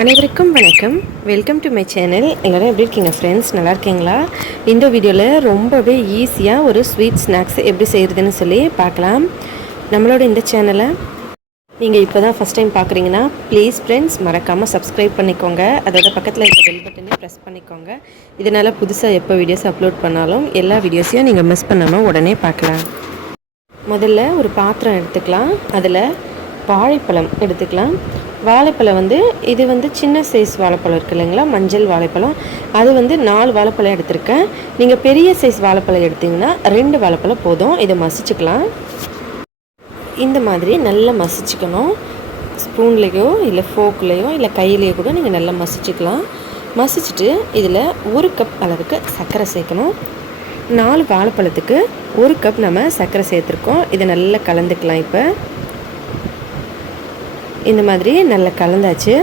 அனைவருக்கும் வணக்கம். Welcome to my channel. எல்லோரும் எப்படி இருக்கீங்க ஃப்ரெண்ட்ஸ்? நல்லா இருக்கீங்களா? இந்த வீடியோவில் ரொம்பவே ஈஸியாக ஒரு ஸ்வீட் ஸ்நாக்ஸ் எப்படி செய்கிறதுன்னு சொல்லி பார்க்கலாம். நம்மளோட இந்த சேனலை நீங்கள் இப்போ தான் ஃபஸ்ட் டைம் பார்க்குறீங்கன்னா ப்ளீஸ் ஃப்ரெண்ட்ஸ் மறக்காமல் சப்ஸ்கிரைப் பண்ணிக்கோங்க. அதோட பக்கத்தில் இருக்க பெல் பட்டனை ப்ரெஸ் பண்ணிக்கோங்க. இதனால் புதுசாக எப்போ வீடியோஸ் அப்லோட் பண்ணாலும் எல்லா வீடியோஸையும் நீங்கள் மிஸ் பண்ணாமல் உடனே பார்க்கலாம். முதல்ல ஒரு பாத்திரம் எடுத்துக்கலாம். அதில் வாழைப்பழம் எடுத்துக்கலாம். வாழைப்பழம் இது சின்ன சைஸ் வாழைப்பழம் இருக்குது இல்லைங்களா, மஞ்சள் வாழைப்பழம். அது 4 வாழைப்பழம் எடுத்திருக்கேன். நீங்கள் பெரிய சைஸ் வாழைப்பழம் எடுத்திங்கன்னா 2 வாழைப்பழம் போதும். இதை மசிச்சுக்கலாம். இந்த மாதிரி நல்லா மசிச்சுக்கணும். ஸ்பூன்லேயோ இல்லை ஃபோக்லேயோ இல்லை கையிலையோ கூட நீங்கள் நல்லா மசிச்சுக்கலாம். மசிச்சுட்டு இதில் 1 கப் அளவுக்கு சர்க்கரை சேர்க்கணும். 4 வாழைப்பழத்துக்கு 1 கப் நம்ம சர்க்கரை சேர்த்துருக்கோம். இதை நல்லா கலந்துக்கலாம். இப்போ இந்த மாதிரி நல்லா கலந்தாச்சு.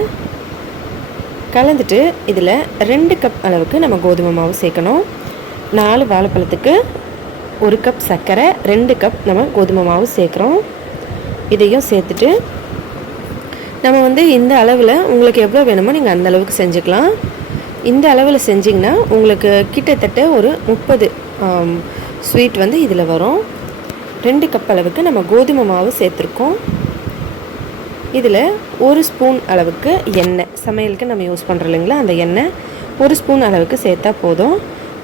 கலந்துட்டு இதில் 2 கப் அளவுக்கு நம்ம கோதுமை மாவு சேர்க்கணும். 4 வாழைப்பழத்துக்கு 1 கப் சர்க்கரை, 2 கப் நம்ம கோதுமை மாவு சேர்க்குறோம். இதையும் சேர்த்துட்டு நம்ம இந்த அளவில் உங்களுக்கு எவ்வளோ வேணுமோ நீங்கள் அந்த அளவுக்கு செஞ்சுக்கலாம். இந்த அளவில் செஞ்சிங்கன்னா உங்களுக்கு கிட்டத்தட்ட ஒரு 30 ஸ்வீட் இதில் வரும். 2 கப் அளவுக்கு நம்ம கோதுமை மாவு சேர்த்துருக்கோம். இதில் 1 ஸ்பூன் அளவுக்கு எண்ணெய், சமையலுக்கு நம்ம யூஸ் பண்ணுறோம் இல்லைங்களா, அந்த எண்ணெய் 1 ஸ்பூன் அளவுக்கு சேர்த்தா போதும்.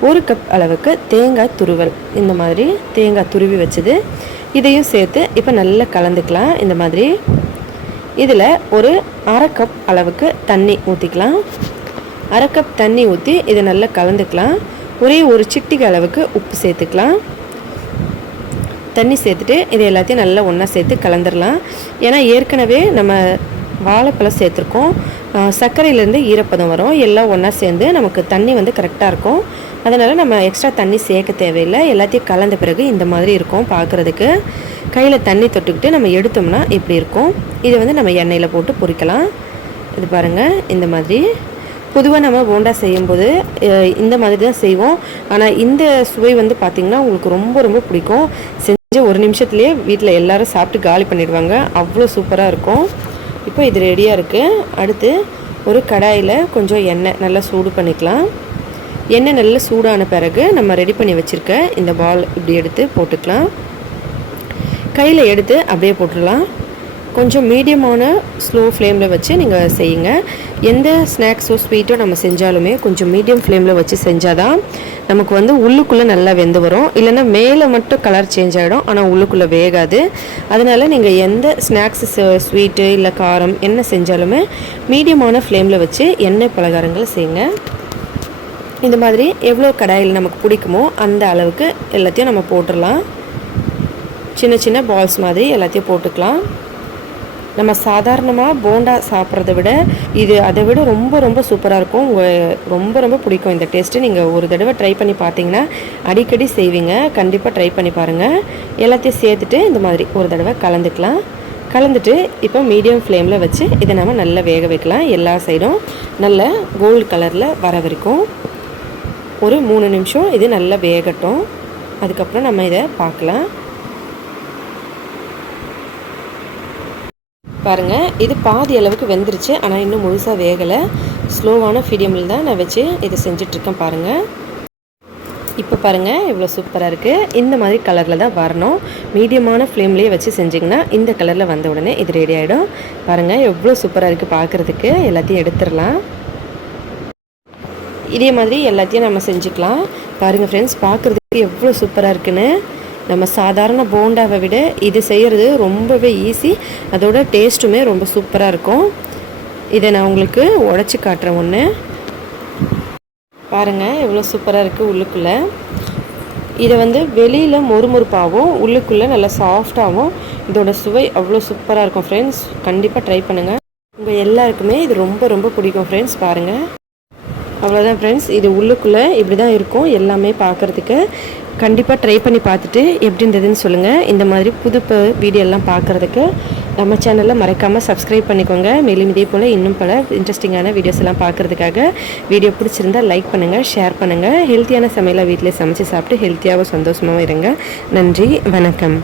1 கப் அளவுக்கு தேங்காய் துருவல், இந்த மாதிரி தேங்காய் துருவி வச்சது, இதையும் சேர்த்து இப்போ நல்லா கலந்துக்கலாம். இந்த மாதிரி இதில் ஒரு 1/2 கப் அளவுக்கு தண்ணி ஊற்றிக்கலாம். 1/2 கப் தண்ணி ஊற்றி இதை நல்லா கலந்துக்கலாம். ஒரே ஒரு சிட்டிகை அளவுக்கு உப்பு சேர்த்துக்கலாம். தண்ணி சேர்த்துட்டு இது எல்லாத்தையும் நல்லா ஒன்றா சேர்த்து கலந்துடலாம். ஏன்னா ஏற்கனவே நம்ம வாழைப்பழம் சேர்த்துருக்கோம். சர்க்கரையிலேருந்து ஈரப்பதம் வரும். எல்லாம் ஒன்றா சேர்ந்து நமக்கு தண்ணி கரெக்டாக இருக்கும். அதனால் நம்ம எக்ஸ்ட்ரா தண்ணி சேர்க்க தேவையில்லை. எல்லாத்தையும் கலந்த பிறகு இந்த மாதிரி இருக்கும் பார்க்குறதுக்கு. கையில் தண்ணி தொட்டுக்கிட்டு நம்ம எடுத்தோம்னா இப்படி இருக்கும். இதை நம்ம எண்ணெயில் போட்டு பொரிக்கலாம். இது பாருங்கள், இந்த மாதிரி. பொதுவாக நம்ம போண்டா செய்யும்போது இந்த மாதிரி தான் செய்வோம். ஆனால் இந்த சுவை பார்த்திங்கன்னா உங்களுக்கு ரொம்ப ரொம்ப பிடிக்கும். செஞ்ச 1 நிமிஷத்துலேயே வீட்டில் எல்லோரும் சாப்பிட்டு காலி பண்ணிடுவாங்க. அவ்வளோ சூப்பராக இருக்கும். இப்போ இது ரெடியாக இருக்குது. அடுத்து ஒரு கடாயில் கொஞ்சம் எண்ணெய் நல்லா சூடு பண்ணிக்கலாம். எண்ணெய் நல்லா சூடான பிறகு நம்ம ரெடி பண்ணி வச்சுருக்க இந்த பால் இப்படி எடுத்து போட்டுக்கலாம். கையில் எடுத்து அப்படியே போட்டுடலாம். கொஞ்சம் மீடியமான ஸ்லோ ஃப்ளேமில் வச்சு நீங்கள் செய்யுங்க. எந்த ஸ்நாக்ஸோ ஸ்வீட்டோ நம்ம செஞ்சாலுமே கொஞ்சம் மீடியம் ஃப்ளேமில் வச்சு செஞ்சால் தான் நமக்கு உள்ளுக்குள்ளே நல்லா வெந்து வரும். இல்லைன்னா மேலே மட்டும் கலர் சேஞ்ச் ஆகிடும், ஆனால் உள்ளுக்குள்ளே வேகாது. அதனால் நீங்கள் எந்த ஸ்நாக்ஸு ஸ்வீட்டு இல்லை காரம் என்ன செஞ்சாலுமே மீடியமான ஃப்ளேமில் வச்சு எண்ணெய் பலகாரங்கள் செய்யுங்க. இந்த மாதிரி எவ்வளோ கடாயில் நமக்கு பிடிக்குமோ அந்த அளவுக்கு எல்லாத்தையும் நம்ம போட்டுடலாம். சின்ன சின்ன பால்ஸ் மாதிரி எல்லாத்தையும் போட்டுக்கலாம். நம்ம சாதாரணமாக போண்டா சாப்பிட்றத விட இது அதை விட ரொம்ப ரொம்ப சூப்பராக இருக்கும். ரொம்ப ரொம்ப பிடிக்கும் இந்த டேஸ்ட்டு. நீங்கள் ஒரு தடவை ட்ரை பண்ணி பார்த்தீங்கன்னா அடிக்கடி செய்வீங்க. கண்டிப்பாக ட்ரை பண்ணி பாருங்கள். எல்லாத்தையும் சேர்த்துட்டு இந்த மாதிரி ஒரு தடவை கலந்துக்கலாம். கலந்துட்டு இப்போ மீடியம் ஃப்ளேமில் வச்சு இதை நம்ம நல்லா வேக வைக்கலாம். எல்லா சைடும் நல்ல கோல்டு கலரில் வர வரைக்கும் ஒரு 3 நிமிஷம் இது நல்லா வேகட்டும். அதுக்கப்புறம் நம்ம இதை பார்க்கலாம். பாருங்கள், இது பாதி அளவுக்கு வெந்துருச்சு. ஆனால் இன்னும் முழுசாக வேகலை. ஸ்லோவான மீடியமில் தான் நான் வச்சு இதை செஞ்சிட்ருக்கேன். பாருங்கள், இப்போ பாருங்கள் எவ்வளோ சூப்பராக இருக்குது. இந்த மாதிரி கலரில் தான் வரணும். மீடியமான ஃப்ளேம்லேயே வச்சு செஞ்சிங்கன்னா இந்த கலரில் வந்த உடனே இது ரெடி ஆகிடும். பாருங்கள் எவ்வளோ சூப்பராக இருக்குது பார்க்குறதுக்கு. எல்லாத்தையும் எடுத்துடலாம். இதே மாதிரி எல்லாத்தையும் நம்ம செஞ்சுக்கலாம். பாருங்கள் ஃப்ரெண்ட்ஸ், பார்க்குறதுக்கு எவ்வளோ சூப்பராக இருக்குன்னு. நம்ம சாதாரண போண்டாவை விட இது செய்கிறது ரொம்பவே ஈஸி. அதோட டேஸ்ட்டுமே ரொம்ப சூப்பராக இருக்கும். இதை நான் உங்களுக்கு உடச்சி காட்டுறேன். ஒன்று பாருங்கள் எவ்வளோ சூப்பராக இருக்குது. உள்ளுக்குள்ளே இதை வெளியில் மொறுமொறுப்பாகவும் உள்ளுக்குள்ளே நல்லா சாஃப்டாகவும் இதோட சுவை அவ்வளோ சூப்பராக இருக்கும். ஃப்ரெண்ட்ஸ், கண்டிப்பாக ட்ரை பண்ணுங்கள். உங்கள் எல்லாருக்குமே இது ரொம்ப ரொம்ப பிடிக்கும். ஃப்ரெண்ட்ஸ் பாருங்கள், அவ்வளோதான் ஃப்ரெண்ட்ஸ். இது உள்ளுக்குள்ளே இப்படி தான் இருக்கும் எல்லாமே பார்க்குறதுக்கு. கண்டிப்பாக ட்ரை பண்ணி பார்த்துட்டு எப்படி இருந்ததுன்னு சொல்லுங்கள். இந்த மாதிரி புது வீடியோலாம் பார்க்குறதுக்கு நம்ம சேனலில் மறக்காமல் சப்ஸ்கிரைப் பண்ணிக்கோங்க. மேலும் இதே போல் இன்னும் பல இன்ட்ரெஸ்டிங்கான வீடியோஸ் எல்லாம் பார்க்குறதுக்காக வீடியோ பிடிச்சிருந்தால் லைக் பண்ணுங்கள், ஷேர் பண்ணுங்கள். ஹெல்த்தியான சமையலை வீட்டிலே சமைச்சு சாப்பிட்டு ஹெல்த்தியாகவும் சந்தோஷமாகவும் இருங்க. நன்றி, வணக்கம்.